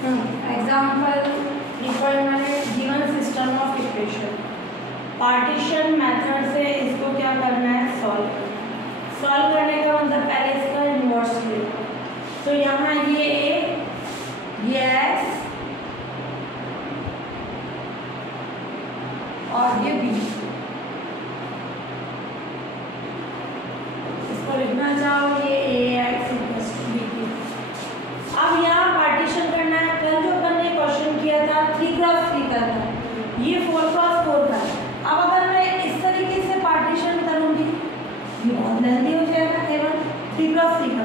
Example 3.1 given system of equation. Partition method से इसको क्या करना है, सॉल्व करने का मतलब पहले इसका इन्वर्स ले। तो यहाँ ये ए, ये एक्स और ये बी, इसको लिखना चाहो ये ए एक्स इक्वल्स टू बी। अब यहाँ पार्टीशन करना है। कल जो अपन ने क्वेश्चन किया था 3x3 का था, ये 4x4 का। अब अगर मैं इस तरीके से पार्टीशन करूंगी ये बहुत लेंथी हो जाएगा केवल 3x3 का,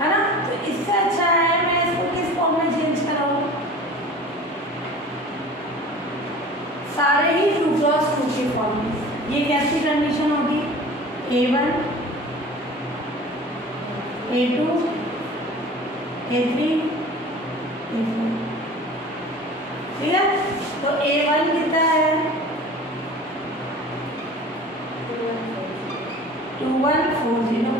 है ना। तो इससे अच्छा है मैं इसको किस फॉर्म में चेंज कराऊं, सारे ही 2x2 के फॉर्म में। ये कैसी कंडीशन होगी, A1 A2 A3 A4, ठीक है। तो A1 कितना है 2140,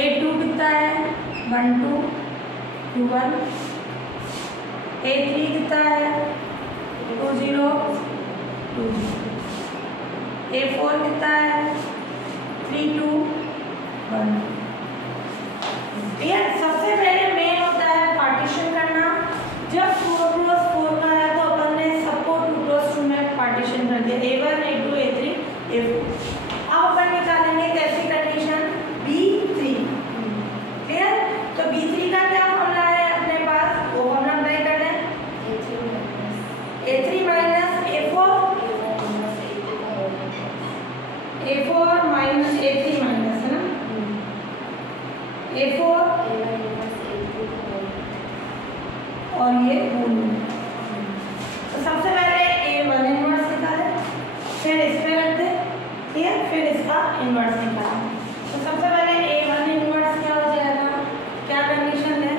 A2 कितना है 1221, A3 कितना है 2020, A4 कितना है 3212। यार सबसे पहले मेन होता है पार्टीशन करना। जब 4x4 का है तो अपन ने सबको 2x2 में पार्टीशन कर दिया, A1 A2 A3 A4। अब अपन निकालेंगे कैसी कंडीशन, B3, क्लियर। तो B3 का क्या फॉर्मूला है अपने पास, वो फॉर्मूला अप्लाई कर लें, A3 minus A4 minus A3 minus, है ना, A4 और ये तो सबसे पहले A1 इनवर्स निकाले, फिर इस पे रखते, ठीक है, फिर इसका इनवर्स निकाला। तो सबसे पहले A1 इनवर्स क्या हो जाएगा, क्या कंडीशन है,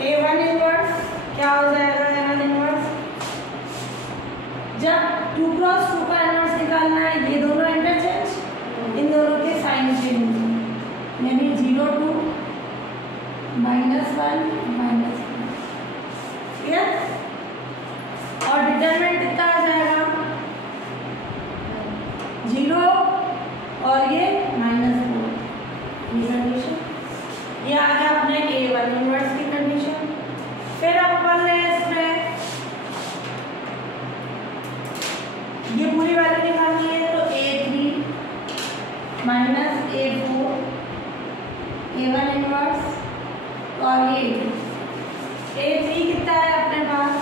A1 इनवर्स क्या हो जाएगा, A1 इनवर्स जब 2x2 का इनवर्स निकालना है, ये दोनों इंटरचेंज, इन दोनों के साइन चेंज, यानी 0 2 -1 -1, ठीक है। और डिटरमिनेंट कितना आ जाएगा 0 और ये -4, ये कंडीशन, ये आ गया अपने A1 इनवर्स की कंडीशन। फिर अब अपन ने इसमें ये पूरी वैल्यू निकालनी है, तो A3 minus A4 A1 inverse और ये A3 कितना है अपने पास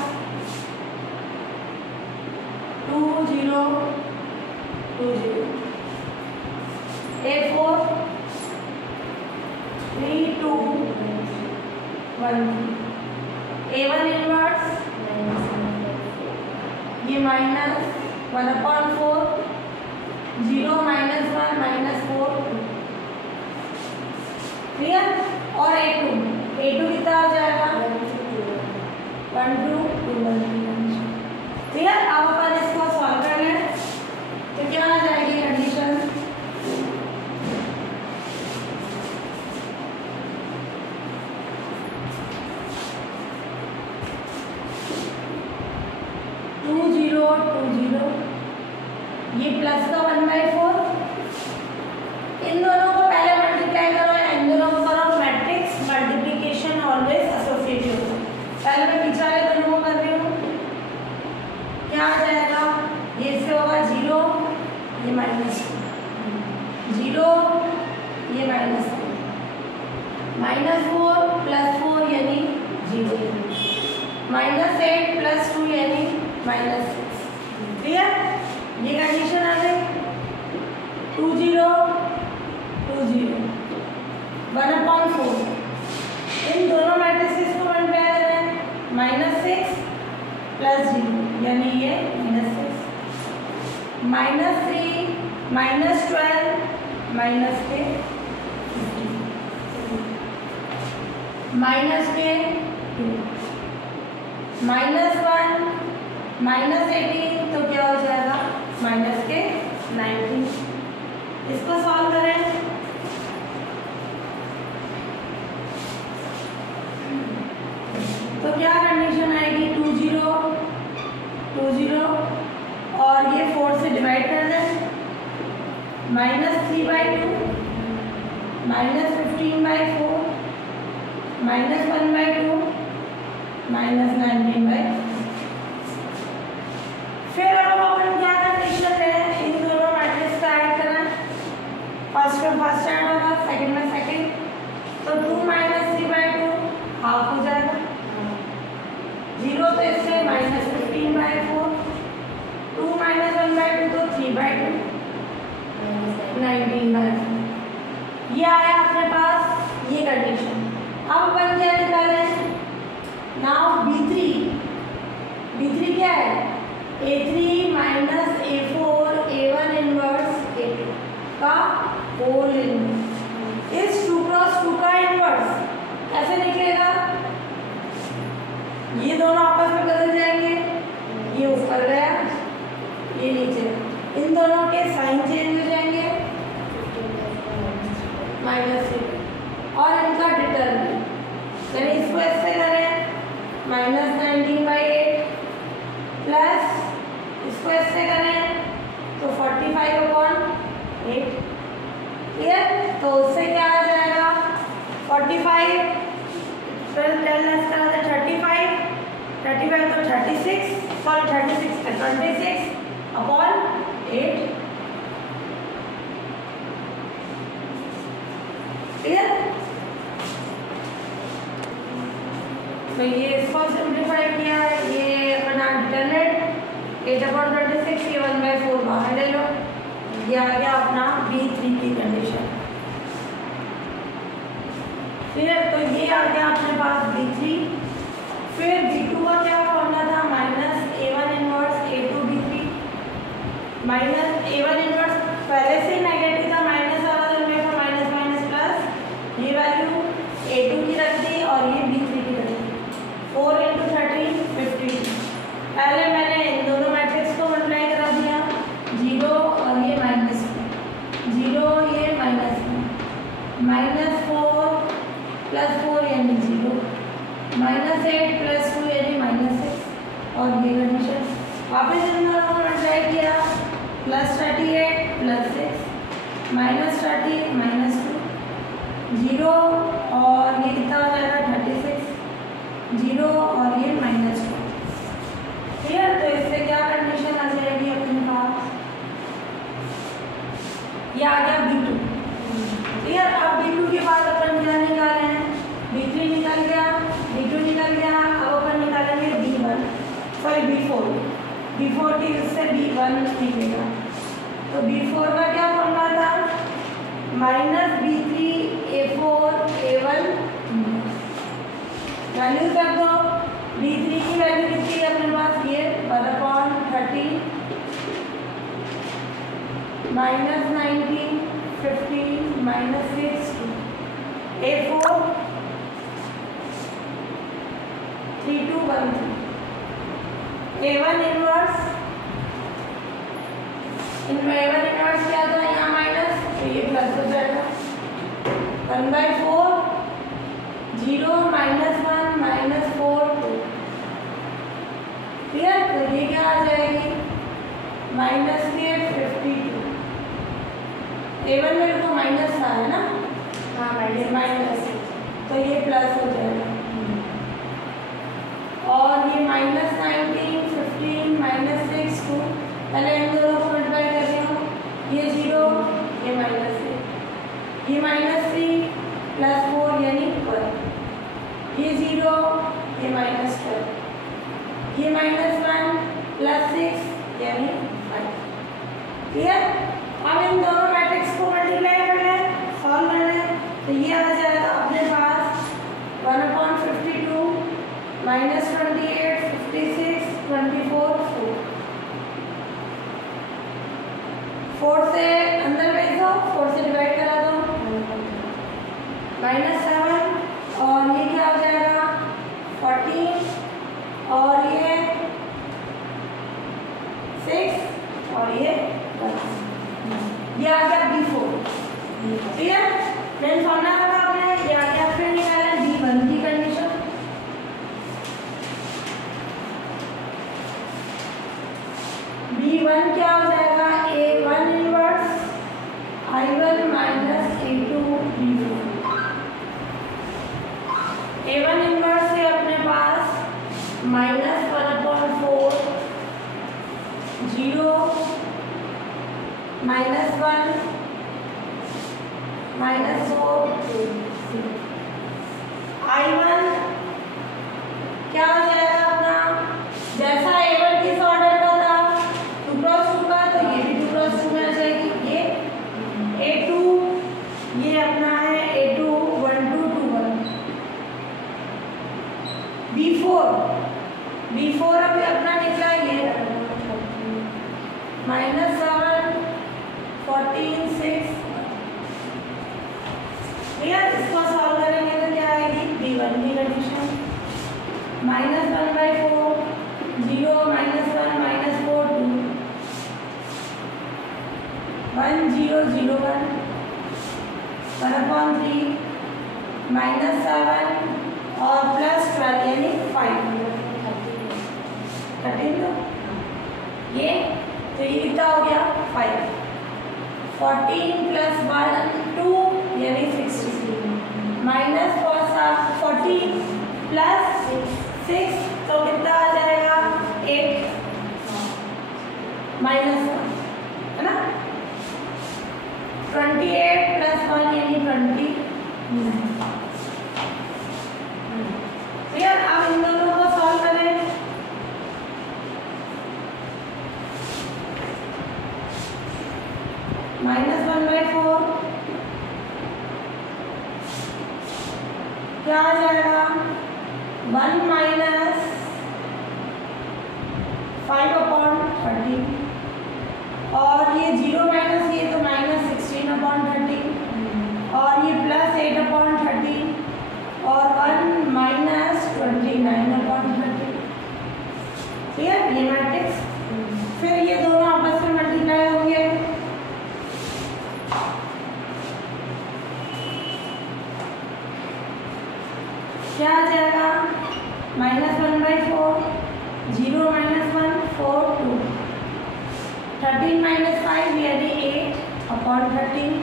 2020, A4 3212, A1 इनवर्स ये -1/4, 0 -1 -4, क्लियर। और A2 कितना आ जाएगा 1 2 2 1, क्लियर। अब अपन इसको सॉल्व कर लें तो क्या आ जाएगी कंडीशन, ये प्लस का 1/4, इन दोनों को पहले मल्टीप्लाई करो या इन दोनों को करो, मैट्रिक्स मल्टीप्लिकेशन ऑलवेज एसोसिएटिव होता है। पहले मैं पीछे वाले दोनों को कर रही हूँ, क्या आ जाएगा, ये से होगा 0 ये -2, 0 ये -4, -4 + 4 यानी 0, -8 + 2 यानी -6, क्लियर। ये कंडीशन आ गई 20 20 1/4, इन दोनों मैट्रिसेस को मल्टीप्लाई करें, -6 + 0 यानी ये -6, -3 -12 -3 माइनस के 2, -1 -18 तो क्या हो जाएगा माइनस के 19। इसको सॉल्व करें तो क्या कंडीशन आएगी 2 0 2 0 और ये 4 से डिवाइड कर दें -3/2 -15/4 -1/2 -19/4। फिर अब अपन क्या कंडीशन है इन दोनों मैट्रिक्स का ऐड करें। फर्स्ट में फर्स्ट ऐड होगा, सेकंड में सेकंड, तो 2 -3/2 हाफ हो जाएगा। 0 तो इससे -15/4, 2 -1/2 तो 3/2 19/4। ये आया अपने पास ये कंडीशन। अब अपन क्या निकालें नाउ B3 क्या है A3 minus A4 A1 inverse A2 का होल इनवर्स। इस 2 क्रॉस 2 का इनवर्स कैसे निकलेगा, ये दोनों आपस में बदल जाएंगे, ये ऊपर गया ये नीचे, इन दोनों के साइन चेंज हो जाएंगे -3 और इनका डिटरमिनेंट यानी इसको ऐसे करें -19/8 प्लस इसको ऐसे करें तो 45/8। क्लियर, तो उससे क्या आ जाएगा 45 फिर 10 लेस करा दे 35 तो 36 सॉरी 36 का 26/8। क्लियर, तो ये इसको सिंप्लीफाई किया, ये अपना डिटरमिनेंट 8/26 ये 1/4 बाहर ले लो, ये आ गया अपना B3 की कंडीशन। क्लियर, तो ये आ गया अपने पास B3। फिर B2 का क्या फॉर्मूला था -A1 inverse A2 B3 -A1 inverse पहले से नेगेटिव था, माइनस वाला तो इनमें का माइनस माइनस प्लस ये वैल्यू A2 की रख दी और ये B3 की रख दी। 4 × 13 50। पहले मैंने इन दोनों मैट्रिक्स को मल्टीप्लाई करा दिया 0 और ये -2 0 ये -4 + 4 यानी 0 -8 + 2 यानी -6 और ये कंडीशन वापस इन दोनों को मल्टीप्लाई किया +38 + 6 -30 -2 0 और ये कितना हो जाएगा 36 0 और ये -2। क्लियर, तो इससे क्या कंडीशन आ जाएगी अपने पास, ये आ गया B2। क्लियर, अब B2 के बाद अपन क्या निकाले हैं B3 निकल गया, B2 निकल गया, अब अपन निकालेंगे B4 की उससे B1 निकलेगा। तो B4 का क्या फॉर्मूला था -B3 A4 A1 वैल्यू कर दो। B3 की वैल्यू कितनी है अपने पास, ये 1/30 -19 15 -6 A4 3213 A1 इनवर्स क्या था यहाँ माइनस, तो ये प्लस हो जाएगा 1/4 0 -1 -4 2। क्लियर, तो ये क्या आ जाएगी -52। A1 मेरे को माइनस था है ना, हाँ माइनस, तो ये प्लस हो जाएगा और ये -19 15 -6 2। पहले इन दोनों को मल्टीप्लाई कर रही हूँ, ये 0 ये -1 ये -3 + 4 यानी 1 ये 0 ये -12 ये -1 + 6 यानी 5। क्लियर, अब इन दोनों मैट्रिक्स को मल्टीप्लाई कर लें, सॉल्व कर लें, तो ये आ जाएगा अपने पास 1/52 -28 56 24 4 से अंदर भेज दो, 4 से डिवाइड करा दो -7 और ये क्या और ये 6 और ये 1, ये आ गया B4। ठीक है, देन फॉर्मूला लगा आपने, ये आ गया, फिर निकाला B1 की कंडीशन। B1 क्या हो जाएगा, A1 inverse I1 minus A2 B4। A1 inverse है अपने पास -1/4 0 -1 -4 I1 क्या हो जाएगा अपना, जैसा A1 किस ऑर्डर का था 2 क्रॉस 2 का, तो ये भी 2 क्रॉस 2 में आ जाएगी। ये A2 ये अपना है A2 1 2 2 1। B4 अभी अपना निकला ये -7 14 6। भैया इसको सॉल्व करेंगे तो क्या आएगी, B1 की कंडीशन -1/4 0 -1 -4 2 1 0 0 1 1/3 -7 और +12 यानी 5 13। ये तो ये कितना हो गया 5। 14 + 1 2 यानी 16 -14 + 6 तो कितना आ जाएगा 8 -1 है ना। 28 + 1 यानी 20। अब इन दोनों को सॉल्व करें। -1/4 क्या आ जाएगा 1 - 5/30 और ये 0 माइनस ये तो -16/30 और ये +8/30 और 1 - 29/30। ठीक है, ये मैट्रिक्स। फिर ये दोनों आपस में मल्टीप्लाई होंगे। क्या आ जाएगा -1/4 0 - 1 4 2 13 - 5 यानी 8/30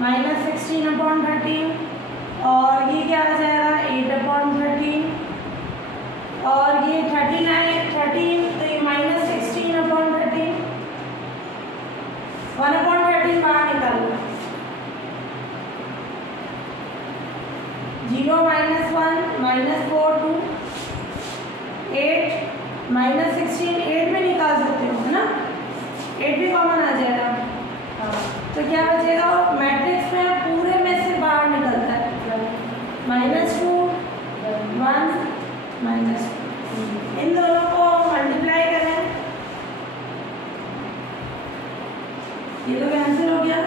-16/30 और ये क्या आ जाएगा 8/30 और ये 13 तो ये -16/30 1/13 बाहर निकाल लो। 0 - 1 -4 2 8 -16 8 में निकाल सकते हो है ना, 8 भी कॉमन आ जाएगा। तो क्या बचेगा, मैट्रिक्स में पूरे में से बाहर निकलता है -2 1 -2। इन दोनों को मल्टीप्लाई करें, ये तो कैंसिल हो गया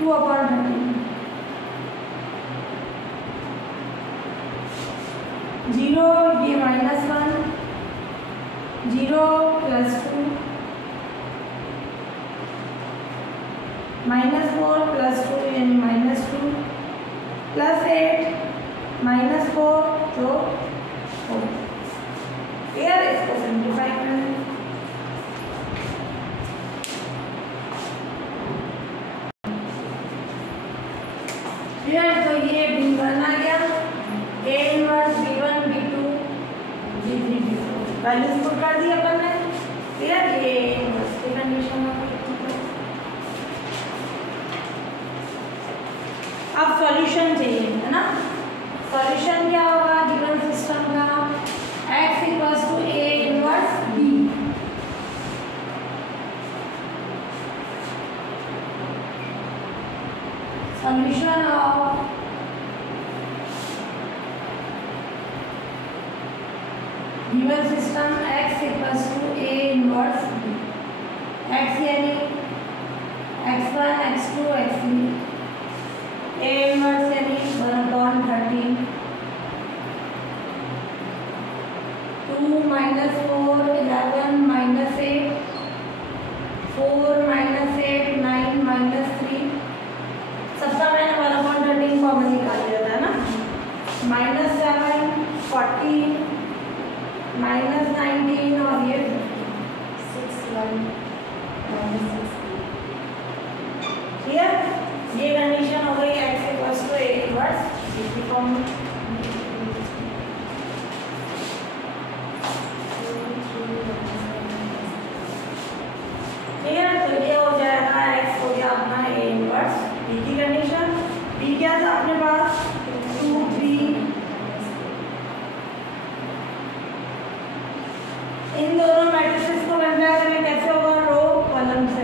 2/30 0 ये -1 0 + 2 -4 + 2 यानी -2 +8 -4 तो 4। यार इसको सिंप्लीफाई करें। तो ये B1 आ गया, A inverse B1 B2 B3 B4 values put कर दी अपन ने। क्लियर, ये इनवर्स की कंडीशन हो गई। अब सॉल्यूशन चाहिए है ना। सॉल्यूशन क्या होगा गिवन सिस्टम का, x = A inverse B। Solution of given system x = A inverse B। x यानी x1 x2 x3, A inverse यानी 1/30 14 माइनस 19 और ये 6 1 -6 ठीक है। ये कंडीशन हो गई x equals to a inverse इसी फॉर्म में। ठीक है, तो ये हो जाएगा x हो गया अपना a इनवर्स। b की कंडीशन, b क्या था अपने पास 2 3, इन दोनों मैट्रिसेस को मल्टीप्लाई करें कैसे होगा, रो कॉलम से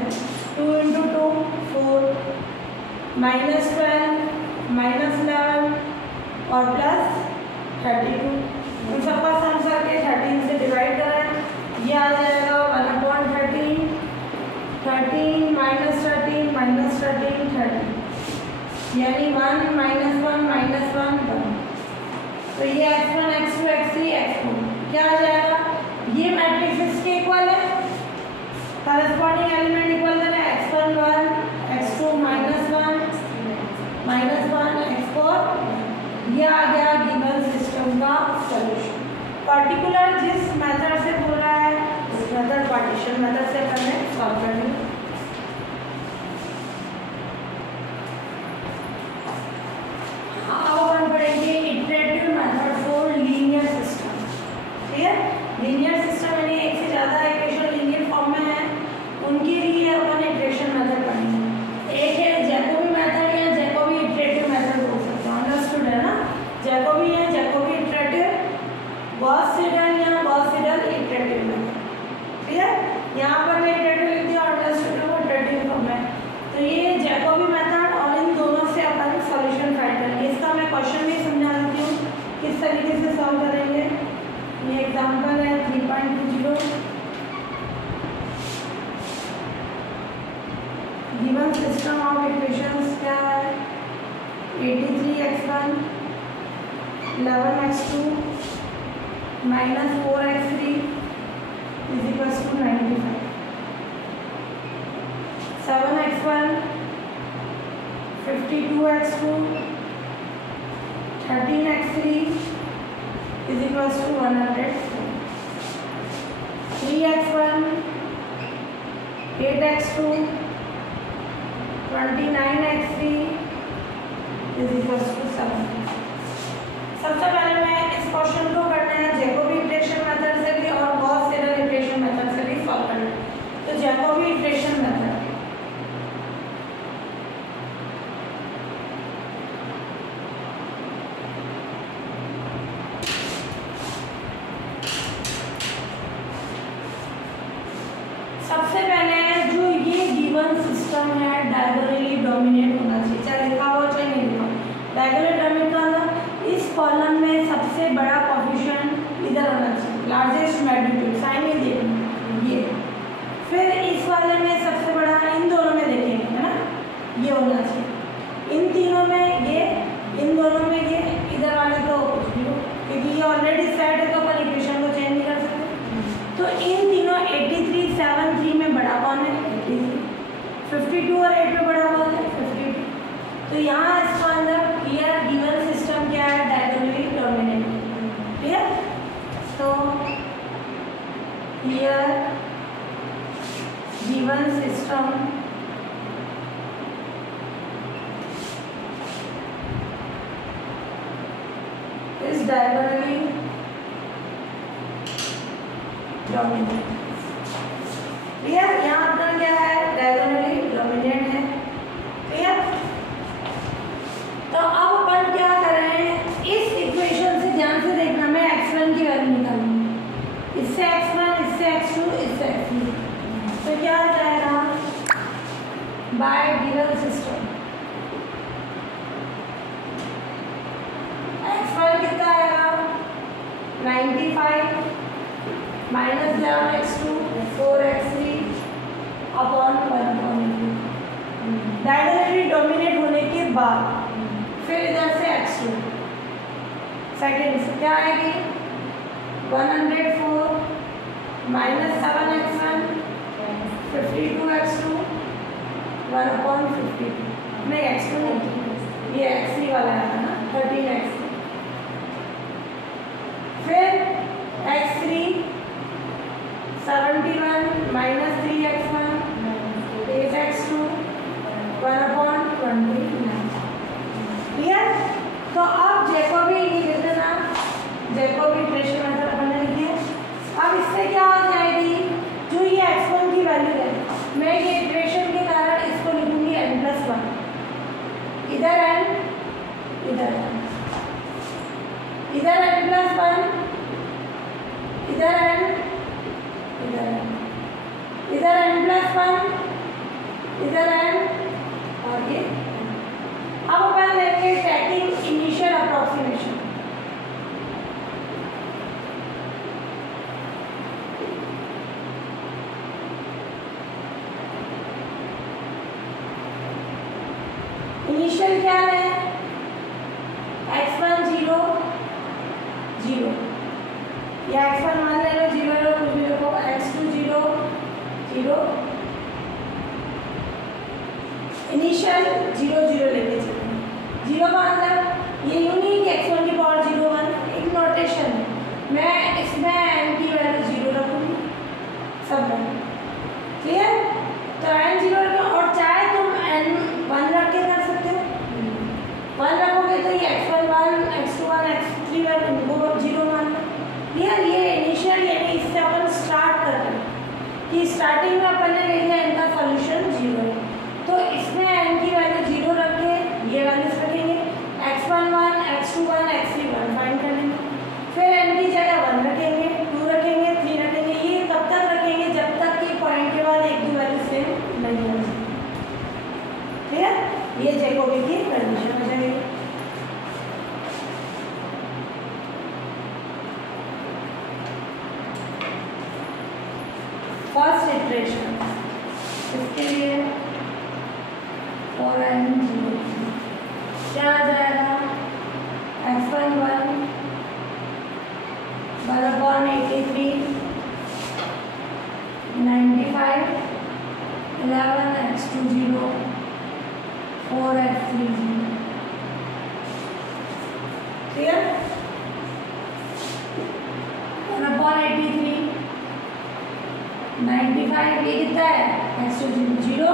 2 × 2 4 -12 -11 और प्लस 32, उन सबका सम करके 13 से डिवाइड करें, ये आ जाएगा 1/13 13 -13 -13 30, यानी 1 -1 -1 1। तो ये x1 x2 x3 x4 क्या आ जाएगा, ये मैट्रिक्स इसके इक्वल है, करस्पॉन्डिंग एलिमेंट इक्वल करें x1 1 x2 -1 -1 x4, ये आ गया गिवन सिस्टम का सॉल्यूशन। पर्टिकुलर जिस मेथड से बोल रहा है उस मेथड पार्टीशन मेथड से करने सॉल्व करने। अब अपन पढ़ेंगे iterative method for linear system. ठीक है, लीनियर सिस्टम यानी एक से ज़्यादा इक्वेशन लीनियर फॉर्म में है, उनके लिए अपन इटरेशन मेथड पढ़ेंगे। एक है जैकोबी मेथड या जैकोबी इटरेटिव मेथड बोल सकते हैं, अंडरस्टूड है ना। जैकोबी है जैकोबी इटरेटिव, गॉस सीडल या गॉस सीडल इटरेटिव मेथड। ठीक है, यहाँ पर मैं इटरेटिव लिख दिया और अंडरस्टूड को इटरेटिव फॉर्म में। तो ये जैकोबी मेथड और इन दोनों से अपन सॉल्यूशन फाइंड करेंगे। इसका मैं क्वेश्चन भी समझा देती हूँ किस तरीके से सॉल्व करेंगे। ये एग्जांपल है 3.20, गिवन सिस्टम ऑफ इक्वेशंस क्या है 83x1 11x2 -4x3 = 95, 7x1 52x2 13x3 = 100, 3x1 8x2 29x3 = 7। सबसे पहले मैं इस क्वेश्चन को करना है जैकोबी इटरेशन मेथड से भी और गॉस सीडल इटरेशन मेथड से भी सॉल्व करना है। तो जैकोबी इटरेशन मेथड, सबसे पहले जो ये गिवन सिस्टम है डायगोनली डोमिनेट होना चाहिए, चाहे लिखा हो चाहे नहीं लिखा हो। डायगोनली डोमिनेट का इस कॉलम में सबसे बड़ा कोफिशिएंट इधर होना चाहिए, लार्जेस्ट मैग्नीट्यूड, साइन में देखना ये। फिर इस वाले में सबसे बड़ा, इन दोनों में देखेंगे है ना, ये होना चाहिए। इन तीनों में ये, इन दोनों में ये, इधर वाले को कुछ भी हो, क्योंकि ये ऑलरेडी सेट है तो अपन इक्वेशन को चेंज नहीं कर सकते। तो इन तीनों 83 7 3 में बड़ा कौन है 83, 52 और 8 में बड़ा कौन है 52। तो यहाँ इसका अंदर क्लियर गिवन सिस्टम क्या है डायगोनली डोमिनेट। ठीक है, तो clear given system is diagonally dominate. Clear, यहाँ अपना क्या है डायगोनली डोमिनेट है। क्लियर, तो अब अपन क्या कर रहे हैं, इस इक्वेशन से ध्यान से देखना, मैं x1 की वैल्यू निकालूंगी, इससे x1 इससे x2 इससे x3, तो क्या आ जाएगा बाय गिवन सिस्टम x1 कितना आएगा 95 -11x2 4x3 upon 1/2। Diagonally dominate होने के बाद फिर इधर से x2 सेकेंड से क्या आएगी 104 -7x1 52x2 1/52, नहीं x2 नहीं, ये x3 वाला है ना 13x3, जाएगा, इधर n प्लस 1, इधर n, इधर n, इधर n प्लस 1, इधर n और ये। अब अपन लेंगे टैकिंग इनिशियल अप्रोक्सीमेशन। इनिशियल क्या है, x1 0 0 या x1 मान ले लो 0 लो, कुछ भी रखो, x2 0 0, इनिशियल 0 0 लेके चलेंगे। 0 का मतलब ये यूं नहीं कि x1 की पावर 0 1, एक नोटेशन है, मैं इसमें n की वैल्यू 0 रखूंगी सब में, क्लियर। तो n 0 रखो और चाहे तुम n 1 रख के कर सकते हो, 1 रखोगे तो ये x1 1, x2 1, x3 1 इनको 0 मान लो, क्लियर। ये इनिशियल यानी इससे अपन स्टार्ट कर रहे हैं कि स्टार्टिंग में अपन ने ले लिया इनका सॉल्यूशन 0 है, तो इसमें n की वैल्यू 0 रख के ये वैल्यूज रखेंगे, x1 1, x2 1, x3 1 फाइंड कर लेंगे, फिर n की जगह 1 रखेंगे, 2 रखेंगे, 3 रखेंगे, ये तब तक रखेंगे जब तक कि पॉइंट के बाद एक दो वैल्यू सेम नहीं हो जाए, क्लियर। ये जैकोबी की कंडीशन हो जाएगी। फर्स्ट इटरेशन इसके लिए और n 0 क्या आ जाएगा, x1 1 1/83 95 11 x2 0 4 x3 0, क्लियर। 1/83 95 ये कितना है, x2 0,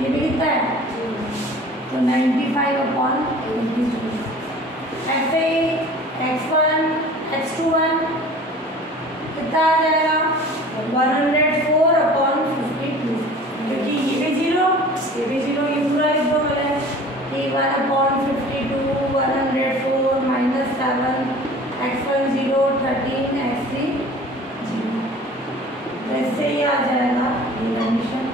ये भी कितना है, तो 95/83। ऐसे x1 x2 1 कितना आ जाएगा, 104/52, क्योंकि ये भी 0 ये भी 0, ये पूरा लिख दो मैंने कि 1/52 104 -7 x1 0 13 x3 0, तो इससे ही आ जाएगा ये कंडीशन।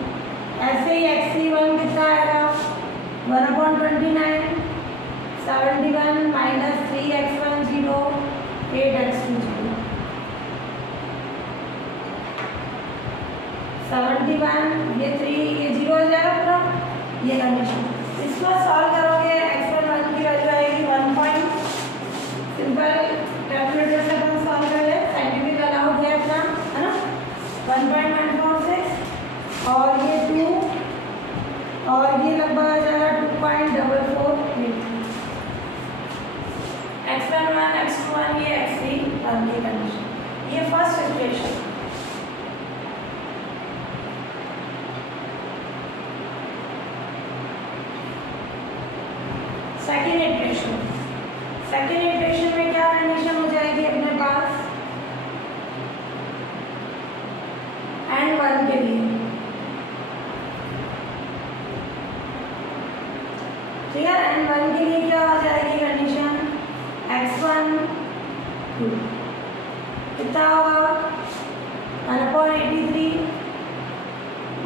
ऐसे ही x3 1 कितना आएगा, 1/29 71 -3 x1 0 8 x2 0, 71 ये 3 ये 0 हो जाएगा पूरा, ये कंडीशन। इसको सॉल्व करोगे x1 1 की वैल्यू आएगी 1 पॉइंट, सिंपल कैलकुलेटर से अपन सॉल्व कर ले, साइंटिफिक अलाउड है अपना, है ना, 1.146 और ये 2 और ये लगभग आ जाएगा 2.448, x1 1 x2 1 ये x3 1 की कंडीशन, ये first equation. Second equation, second equation में क्या कंडीशन हो जाएगी अपने पास, n 1 के लिए, ठीक है, n 1 के लिए क्या हो जाएगी कंडीशन, x1 2 कितना होगा, 1/83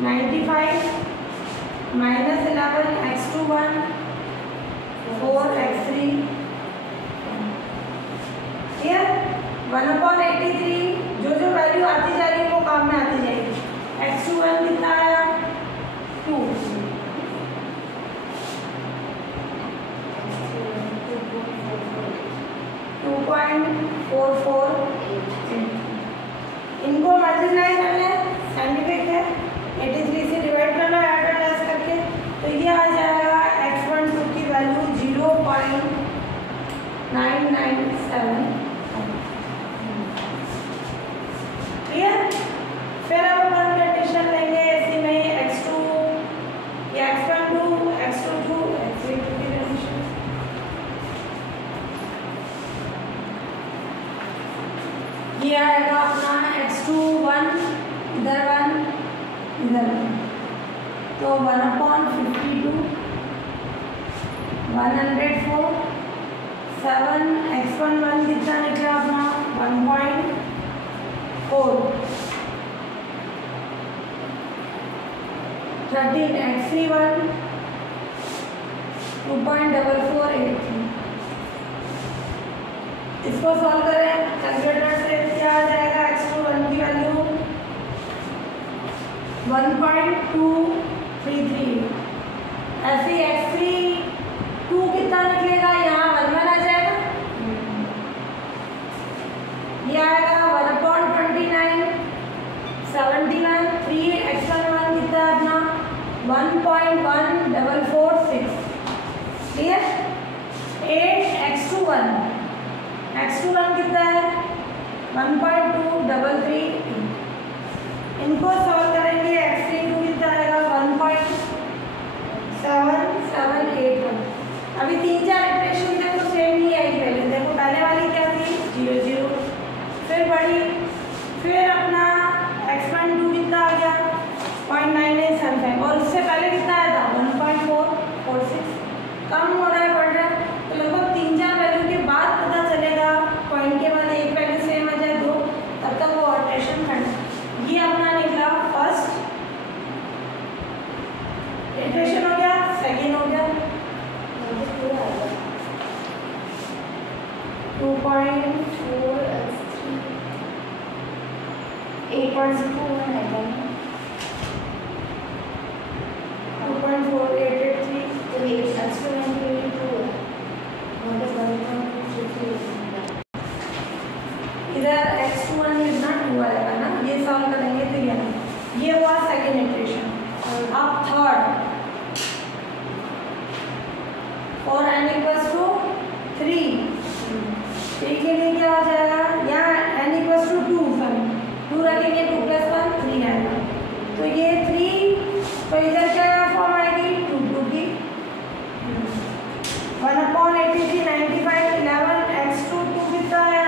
95 -11 x2 1 4 x3, ठीक है। 1/83 जो वैल्यू आती जा रही है वो काम में आती जाएगी, x2 1 कितना आया 2, 2.448, इनको मल्टीप्लाई कर ले, साइंटिफिक है, 83 से डिवाइड करना ऐड और लेस करके, तो ये आ जाएगा x1 2 की वैल्यू 0.997, क्लियर। फिर अब अपन कंडीशन लेंगे इसी में x2 या x1 2 x2 2 x3 2 की कंडीशन, ये आएगा अपना x2 1 इधर 1 इधर 1, तो 1/52 104 13 x3 1 2.4483। इसको सॉल्व करें कैलकुलेटर से, क्या आ जाएगा? x2 1 की वैल्यू 1.233। ऐसे x3 2 कितना निकलेगा? यहाँ 1 1 आ जाएगा, ये आएगा 1/29 71। 3 x1 1 कितना है अपना? 1.1446। क्लियर? 8 x2 1 कितना है? 1.233। इनको सॉल्व करेंगे, x3 2 कितना आएगा? 1.7781। अभी 3-4 इटरेशन देखो सेम नहीं आएगी वैल्यू। देखो पहले वाली क्या थी? 0 0, फिर बढ़ी, फिर अपना x1 2 कितना आ गया? 0.9875, और उससे पहले कितना आया था? 1.446। कम हो रहा है, बढ़ रहा है, तो लगभग 3-4 वैल्यू के बाद पता चलेगा। पॉइंट के बाद एक वैल्यू सेम आ जाए, 2, तब तक वो ऑल्ट्रेशन खंड। ये अपना निकला फर्स्ट इटरेशन हो गया, सेकेंड हो गया 2.4 2.4883। तो ये एक्सपेरिमेंट के लिए 2 है, मतलब 1.233। इधर x21 इतना 2 आएगा ना, ये सॉल्व करेंगे तो ये हुआ सेकेंड इटरेशन। अब थर्ड, और n इक्वल्स टू 3 के लिए क्या हो जाएगा? यहाँ n इक्वल्स टू 2 रखेंगे, 2 + 1 3 आएगा, तो ये 3, तो इधर क्या फॉर्म आएगी? 2 2 की 1/83 95 11 x2 2 कितना है?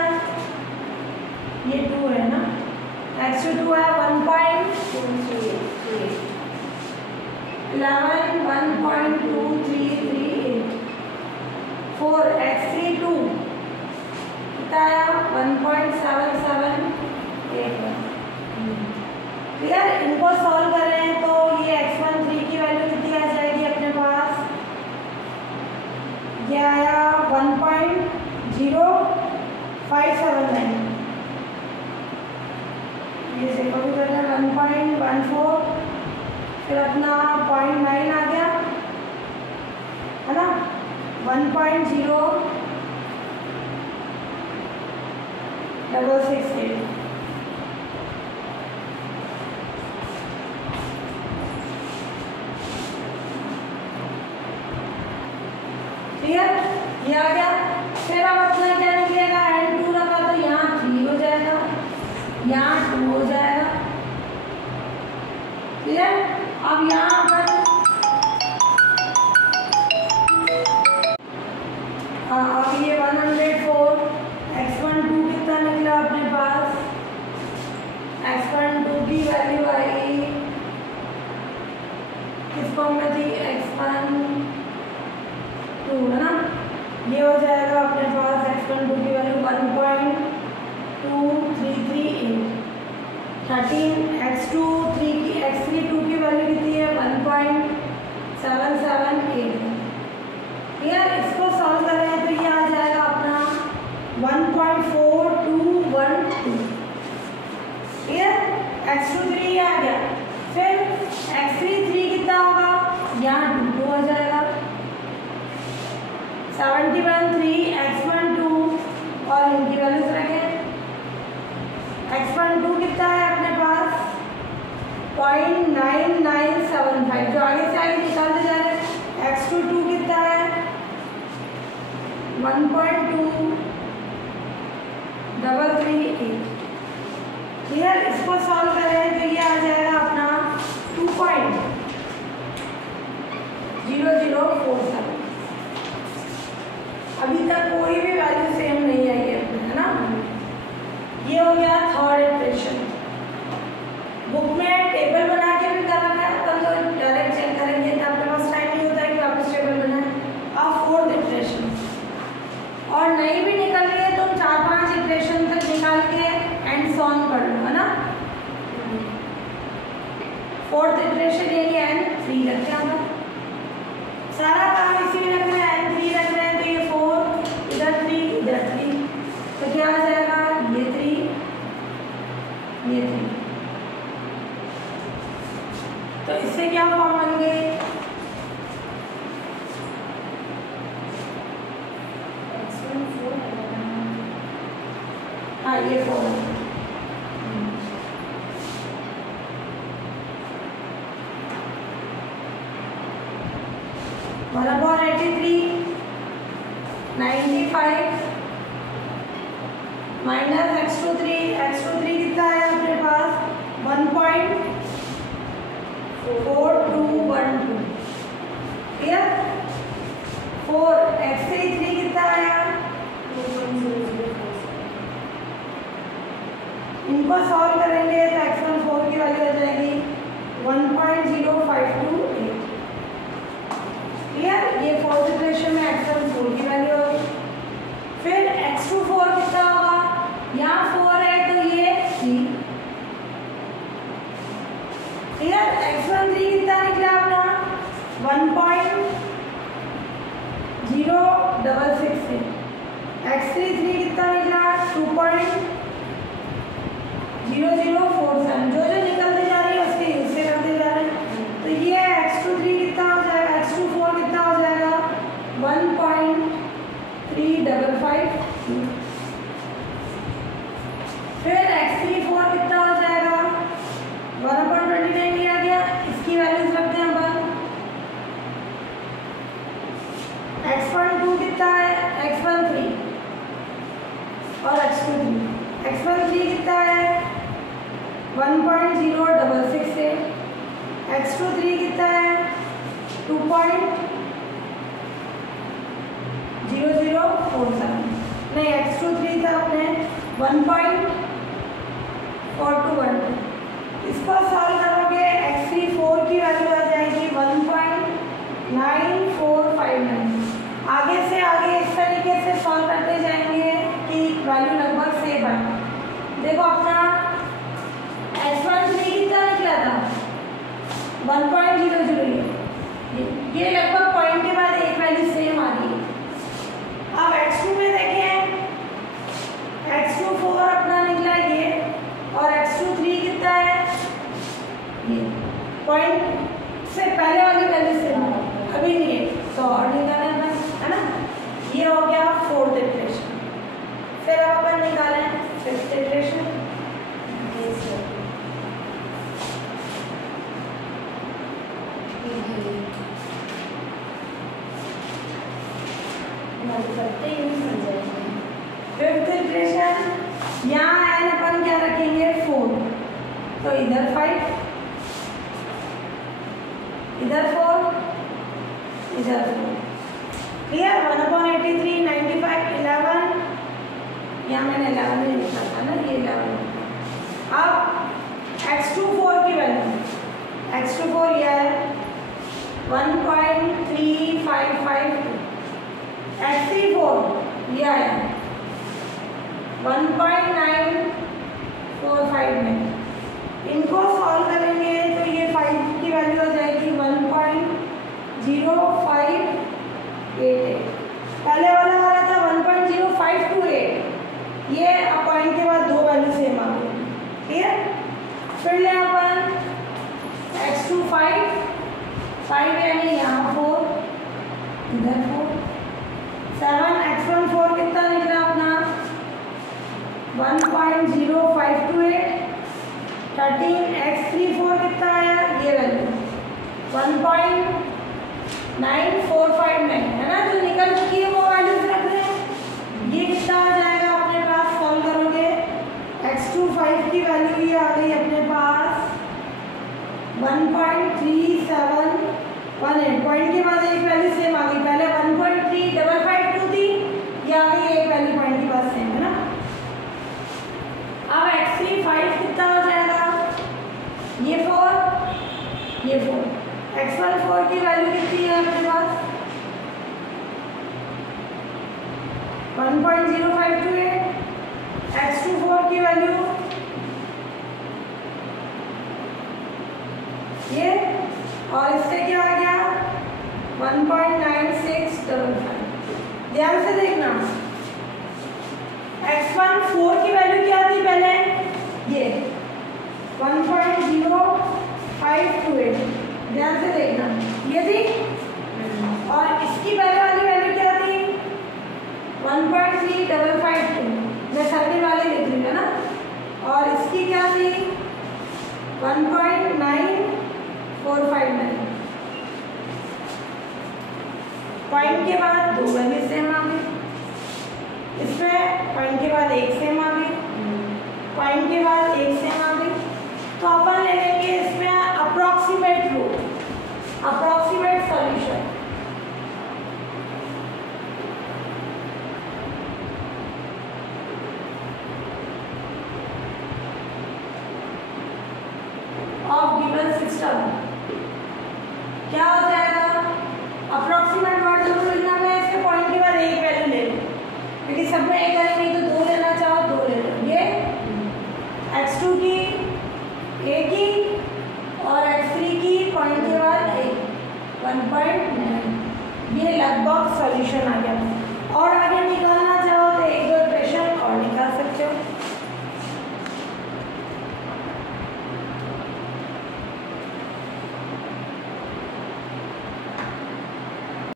ये 2 है ना, x2 2 है 1.2338 11 1.2338। 4 x3 2 कितना है? 1.7781। क्लियर? इनको सॉल्व कर रहे हैं तो ये x1 3 की वैल्यू कितनी आ जाएगी अपने पास? ये आया 1.0579। ये से कभी कर रहे हैं 1.14, फिर अपना 0.9 आ गया है ना, 1.0668। क्लियर? ये आ गया। फिर अब अपना क्या निकलेगा? n2 रखा तो यहाँ 3 हो जाएगा, यहाँ 2 हो जाएगा। क्लियर? अब यहाँ पर अब ये 104 x1 2 कितना निकला अपने पास? x1 2 की वैल्यू आई किस फॉर्म में थी? x1 2 है ना, ये हो जाएगा अपने पास x1 2 की वैल्यू 1.2338। 13 x2 3 की x3 2 की वैल्यू कितनी है? 1.778। यार इसको सॉल्व कर रहे हैं तो ये आ जाएगा अपना 1.4212। ठीक है, x2 3 आ गया, फिर x3 3 कितना होगा? यहाँ 2 हो जाएगा, 71 3 x1 2 और इनकी वैल्यूज रखें। x1 2 कितना है अपने पास? 0.9975, जो आगे से आगे निकालते जा रहे हैं। x2 2 कितना है? 1.2338। क्लियर? इसको सॉल्व करें तो ये आ जाएगा अपना 2.0047। अभी तक कोई भी वैल्यू सेम नहीं आई है, ना? ये हो गया थर्ड इटरेशन। बुक में टेबल बना के भी कर रखा है, तब तो डायरेक्ट चेक करेंगे, तब आपके पास टाइम नहीं होता है कि वापस टेबल बनाए। अब फोर्थ इटरेशन, और नहीं भी निकल रही है तो 4-5 इटरेशन तक निकाल के एंड सॉन कर लो, है ना। फोर्थ इटरेशन ये n3 रखते हैं हम सारा काम इसी में रख रहे हैं n3 रख रहे हैं तो ये 4 इधर 3 इधर 3 तो क्या आ जाएगा ये 3 ये 3 तो इससे क्या फॉर्म बन गए हाँ ये 4 95 माइनस x23 कितना है अपने पास 1.4212 क्लियर 4 x33 कितना आया इनको सॉल्व करेंगे तो x14 की वैल्यू आ जाएगी 1.0528 क्लियर ये फोर्थ इक्वेशन में x14 की वैल्यू होगी फिर x24 कितना होगा यहाँ 4 है तो ये 3 क्लियर x13 कितना निकला अपना 1.066 से x33 कितना निकला 2.0047 जो निकलते जा रही है उसके यूज से करते जा रहे हैं तो ये x23 कितना हो जाएगा x24 कितना हो जाएगा 1.355 फिर x34 कितना हो जाएगा 1.29 लिया गया इसकी वैल्यूज रखते हैं अपन x12 कितना है x13 और x23 x13 कितना है 1.066 से x23 कितना है 2.0047 नहीं x23 था अपने 1.4212 इसको सॉल्व करोगे x34 की वैल्यू आ जाएगी 1.9459 आगे से आगे इस तरीके से सॉल्व करते जाएंगे कि वैल्यू लगभग सेम है देखो अपना x13 कितना निकला था 1.00 ये लगभग पॉइंट के बाद एक वैल्यू सेम आ रही है अब x2 में देखें x24 अपना निकला ये और x23 कितना है ये पॉइंट से पहले वाली वैल्यू सेम है अभी नहीं है तो और निकालना है ना ये हो गया फोर्थ इटरेशन फिर अब अपन निकालें फिफ्थ इटरेशन फिफ्थ इटरेशन यहाँ एन अपन क्या रखेंगे 4 तो इधर 5 इधर 4 इधर 4 क्लियर 1/83 95 11 यहाँ मैंने 11 नहीं लिखा था ना ये 11 अब x24 की वैल्यू x24 यह है 1.3552 x34 यह है 1.945 इनको सॉल्व करेंगे तो ये 5 की वैल्यू हो जाएगी 1.0588 पहले वाला था 1.0528 ये पॉइंट के बाद दो वैल्यू सेम आ गई ठीक है फिर ले अपन x25 5 यानी यहाँ 4 इधर 4 7 x14 कितना निकला अपना 1.0528 13 x34 कितना आया ये वैल्यू 1.9459 है ना जो निकल चुकी है वो वैल्यूज रख रहे हैं ये कितना आ जाएगा अपने पास सॉल्व करोगे x25 की वैल्यू ये आ गई अपने पास 1.3718 पॉइंट के बाद एक वैल्यू सेम आ गई पहले 1.3552 थी ये आ गई एक वैल्यू पॉइंट के बाद सेम है ना अब x35 कितना हो जाएगा ये 4 ये 4 x14 की वैल्यू कितनी है अपने पास 1.0528 x24 की वैल्यू ये, और इससे क्या आ गया 1.9655। ध्यान से देखना, x1 4 की वैल्यू क्या थी पहले, ये 1.0528। ध्यान से देखना, ये थी, और इसकी पहले वाली वैल्यू क्या थी 1.3552। मैं सर्किल वाले लिख रही हूँ ना, और इसकी क्या थी 1.9459। पॉइंट के बाद 2 वैल्यू सेम आ गई, इसमें पॉइंट के बाद 1 सेम आ गई, पॉइंट के बाद 1 सेम आ गई। तो अपन ले लेंगे इसमें approximate root, approximate solution. Of given system क्या हो जाएगा, अप्रॉक्सीमेट वर्ड जरूर लिखना है, इसके पॉइंट के बाद 1 वैल्यू ले लो, क्योंकि सब में 1 वैल्यू नहीं तो 2 लेना चाहो 2 ले लो। ये x2 की 1 की और x3 की पॉइंट के बाद 1 1.9। ये लगभग सॉल्यूशन आ गया। और